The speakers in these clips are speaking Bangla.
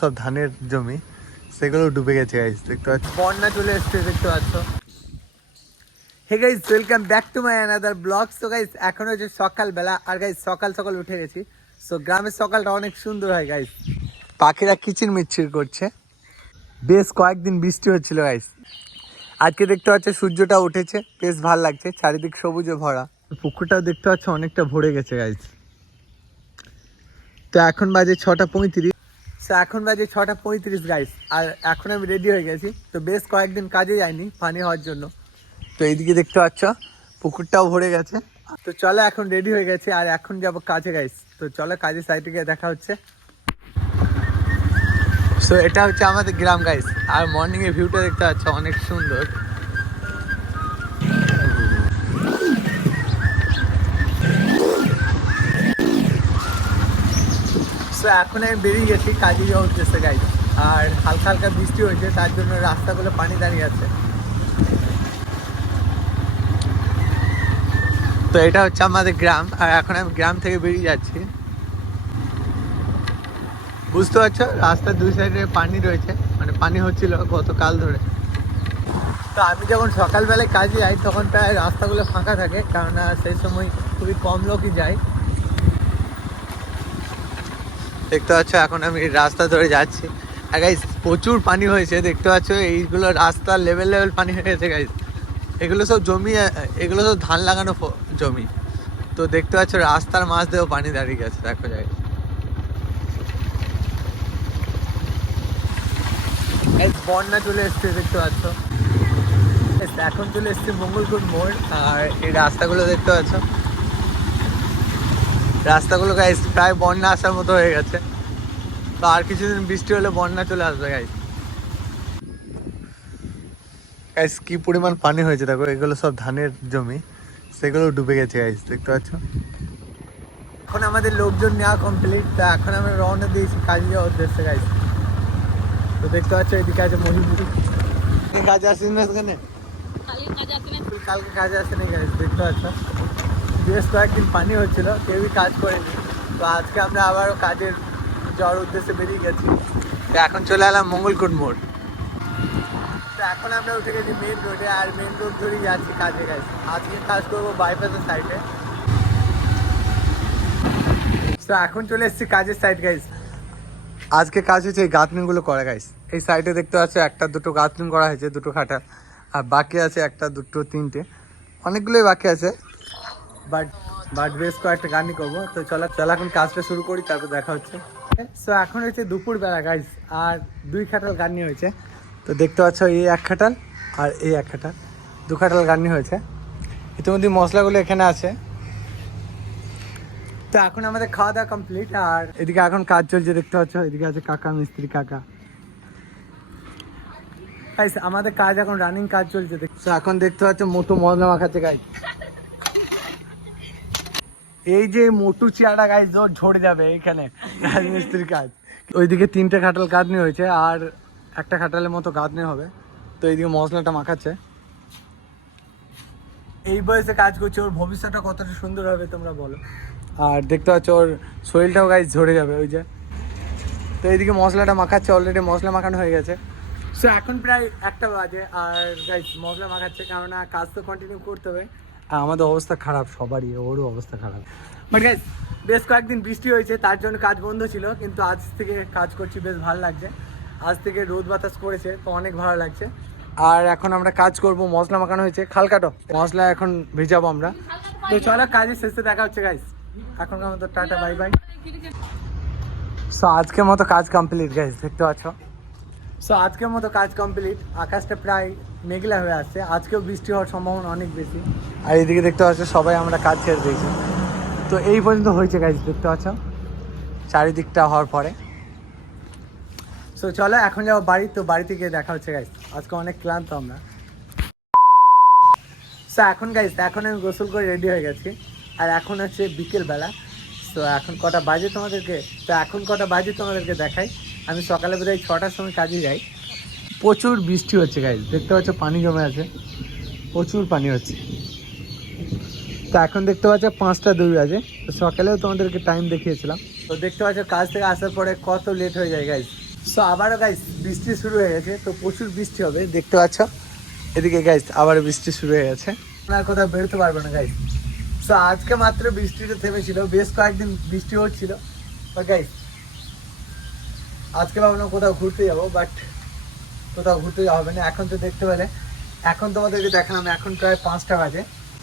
সব ধানের জমি সেগুলো ডুবে গেছে গাইস, দেখতে পাচ্ছ বন্যা চলে এসছে দেখতে পাচ্ছ। Hey guys, welcome back to my another blog. So guys এখন হচ্ছে সকালবেলা, আর গাইস সকাল সকাল উঠে গেছি। সো গ্রামের সকালটা অনেক সুন্দর হয় গাইস, পাখিরা কিচিরমিচির করছে। বেশ কয়েকদিন বৃষ্টি হচ্ছিল গাইস, আজকে দেখতে পাচ্ছ সূর্যটা উঠেছে, বেশ ভালো লাগছে, চারিদিক সবুজে ভরা। পুকুরটাও দেখতে পাচ্ছ অনেকটা ভরে গেছে গাইস। তো এখন বাজে 6:35। সো এখন বাজে 6:35 গাইস, আর এখন আমি রেডি হয়ে গেছি। তো বেশ কয়েকদিন কাজে যাইনি পানি হওয়ার জন্য। তো এইদিকে দেখতে পাচ্ছ পুকুরটাও ভরে গেছে। তো চলো এখন রেডি হয়ে গেছে, আর এখন যাবো কাজে গাইস। তো চলো কাজের সাইডে গিয়ে দেখা হচ্ছে। সো এটা হচ্ছে আমাদের গ্রাম গাইস, আর মর্নিং এর ভিউটা দেখতে পাচ্ছ অনেক সুন্দর। তো এখন আমি বেরিয়ে গেছি কাজে যাওয়ার উদ্দেশ্যে গাইস, আর হালকা হালকা বৃষ্টি হয়েছে, তার জন্য রাস্তাগুলো পানি দাঁড়িয়ে আছে। তো এটা হচ্ছে আমাদের গ্রাম, আর এখন আমি গ্রাম থেকে বেরিয়ে যাচ্ছি। বুঝতে পারছো রাস্তার দুই সাইডে পানি রয়েছে, মানে পানি হচ্ছিল গতকাল ধরে। তো আমি যখন সকালবেলায় কাজে যাই তখন প্রায় রাস্তাগুলো ফাঁকা থাকে, কারণ সেই সময় খুবই কম লোকই যায়। দেখতে পাচ্ছ এখন আমি রাস্তা ধরে যাচ্ছি, আর গাইস প্রচুর পানি হয়েছে দেখতে পাচ্ছ। এইগুলো রাস্তার লেভেল লেভেল পানি হয়ে গেছে গাইস। এগুলো সব জমি, এগুলো সব ধান লাগানো জমি। তো দেখতে পাচ্ছ রাস্তার মাঝ দিয়েও পানি দাঁড়িয়ে গেছে, দেখো যায়। বন্যা চলে এসছে দেখতে পাচ্ছ। এখন চলে এসছে মঙ্গলকোট মোড়, আর এই রাস্তাগুলো দেখতে পাচ্ছ, রাস্তাগুলো গাইস প্রায় বন্যা আসার মতো হয়ে গেছে। তো আর কিছুদিন বৃষ্টি হলে বন্যা চলে আসবে গাইস। গাইস কি পরিমাণ পানি হয়েছে দেখো, এগুলো সব ধানের জমি, সেগুলো ডুবে গেছে গাইস, দেখতে পাচ্ছ। এখন আমাদের লোকজন নেওয়া কমপ্লিট, তা এখন আমরা রওনা দিয়েছি কাজে যাওয়ার উদ্দেশ্যে গাইস। তো দেখতে পাচ্ছ এদিকে আছে মহিপুরি। কাজে আসিস না এখানে, কালকে কাজে আসেনি গাইস, দেখতে পাচ্ছ। বেশ কয়েকদিন পানি হচ্ছিল, কেউই কাজ করেনি। তো আজকে আমরা আবারও কাজের যাওয়ার উদ্দেশ্যে বেরিয়ে গেছি। তো এখন চলে এলাম মঙ্গলকোট মোড়। তো এখন আমরা উঠে গেছি মেন রোডে, আর মেন রোড ধরেই যাচ্ছি কাজে গাইস। আজকে কাজ করবো বাইপাসের সাইডে। তো এখন চলে এসেছি কাজের সাইড গাইস। আজকে কাজ হচ্ছে এই গাঁথনিগুলো করা গাইস। এই সাইডে দেখতে পাচ্ছ একটা দুটো গাঁথনি করা হয়েছে, দুটো খাটা, আর বাকি আছে একটা দুটো তিনটে, অনেকগুলোই বাকি আছে। বাট বেশ কয়েকটা গানই করবো। তো চলো এখন কাজটা শুরু করি, তারপর দেখা হচ্ছে। সো এখন হচ্ছে দুপুরবেলা গাইস, আর 2 খাটাল গাননি হয়েছে। তো দেখতে পাচ্ছ এই 1 খাটাল আর এই 1 খাটাল, 2 খাটাল গাননি হয়েছে। ইতিমধ্যে মশলাগুলো এখানে আছে। তো এখন আমাদের খাওয়া দাওয়া কমপ্লিট, আর এদিকে এখন কাজ চলছে দেখতে পাচ্ছ। এদিকে আছে কাকা, মিস্ত্রি কাকা। গাইস আমাদের কাজ এখন রানিং কাজ চলছে। তো এখন দেখতে পাচ্ছ মোটু মশলা মাখাচ্ছে গাইস। এই যে মোটু চেয়ারটা গাইস ঝরে যাবে এখানে রাজমিস্ত্রির কাজ। ওইদিকে 3টে খাটাল গাঁথনি হয়েছে, আর একটা খাটালের মতো গাঁথনি হবে। তো এইদিকে মশলাটা মাখাচ্ছে। এই বয়সে কাজ করছে, ওর ভবিষ্যৎটা কতটা সুন্দর হবে তোমরা বলো। আর দেখতে পাচ্ছ ওর শরীরটাও গাইস ঝরে যাবে ওই যে। তো এইদিকে মশলাটা মাখাচ্ছে, অলরেডি মশলা মাখানো হয়ে গেছে। সো এখন প্রায় 1টা বাজে, আর গাইস মশলা মাখাচ্ছে, কারণ কাজ তো কন্টিনিউ করতে হবে। আর আমাদের অবস্থা খারাপ, সবারই, ওরও অবস্থা খারাপ। বাট গাইস বেশ কয়েকদিন বৃষ্টি হয়েছে, তার জন্য কাজ বন্ধ ছিল, কিন্তু আজ থেকে কাজ করছি, বেশ ভালো লাগছে। আজ থেকে রোদ বাতাস করেছে, তো অনেক ভালো লাগছে। আর এখন আমরা কাজ করব, মশলা মাখানো হয়েছে, খাল কাটো মশলা এখন ভেজাবো আমরা। তো চলো কাজের শেষে দেখা হচ্ছে গাইস। এখনকার মতো টাটা, বাই বাই। সো আজকের মতো কাজ কমপ্লিট গাইস, দেখতে পাচ্ছ। সো আজকের মতো কাজ কমপ্লিট। আকাশটা প্রায় মেঘলা হয়ে আসছে, আজকেও বৃষ্টি হওয়ার সম্ভাবনা অনেক বেশি। আর এদিকে দেখতে পাচ্ছ সবাই আমরা কাজ ছেড়ে দিয়েছি। তো এই পর্যন্ত হয়েছে গাইস, দেখতে পাচ্ছ চারিদিকটা হওয়ার পরে। সো চলো এখন যাবো বাড়ি। তো বাড়িতে গিয়ে দেখা হচ্ছে গাইস, আজকে অনেক ক্লান্ত আমরা। সো এখন গাইস এখন আমি গোসল করে রেডি হয়ে গেছি, আর এখন হচ্ছে বিকেলবেলা। সো এখন কটা বাজে তোমাদেরকে, তো এখন কটা বাজে তোমাদেরকে দেখাই। আমি সকালে বোধহয় 6টার সময় কাজে যাই। প্রচুর বৃষ্টি হচ্ছে গাইস, দেখতে পাচ্ছ পানি জমে আছে, প্রচুর পানি হচ্ছে। তো এখন দেখতে পাচ্ছ 5টা 2 বাজে। তো সকালেও তোমাদেরকে টাইম দেখিয়েছিলাম। তো দেখতে পাচ্ছ কাজ থেকে আসার পরে কত লেট হয়ে যায় গাইস। সো আবারও গাইস বৃষ্টি শুরু হয়ে গেছে, তো প্রচুর বৃষ্টি হবে দেখতে পাচ্ছ। এদিকে গাইস আবার বৃষ্টি শুরু হয়ে গেছে, আর কোথাও বেরোতে পারবে না গাইস। সো আজকে মাত্র বৃষ্টিটা থেমেছিল, বেশ কয়েকদিন বৃষ্টি হচ্ছিল। বাট গাইস আজকে ভাবলাম কোথাও ঘুরতে যাবো, বাট কোথাও ঘুরতে যাওয়া হবে না। এখন তো দেখতে পেলে, এখন তোমাদেরকে দেখালাম এখন প্রায় 5টা বাজে।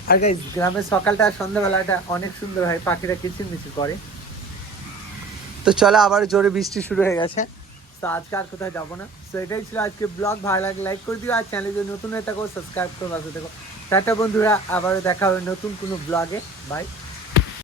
আর গাইস গ্রামের সকালটা আর সন্ধ্যাবেলাটা অনেক সুন্দর হয়, পাখিরা কিচিরমিচির করে। তো চলো আবার জোরে বৃষ্টি শুরু হয়ে গেছে, তো আজকে আর কোথাও যাবো না। তো এটাই ছিল আজকে ব্লগ, ভালো লাগলে লাইক করে দিও, আর চ্যানেলে যদি নতুন হয়ে থাকো সাবস্ক্রাইব করে পাশে থাকো। টাটা বন্ধুরা, আবারও দেখা হবে নতুন কোনো ব্লগে, বাই।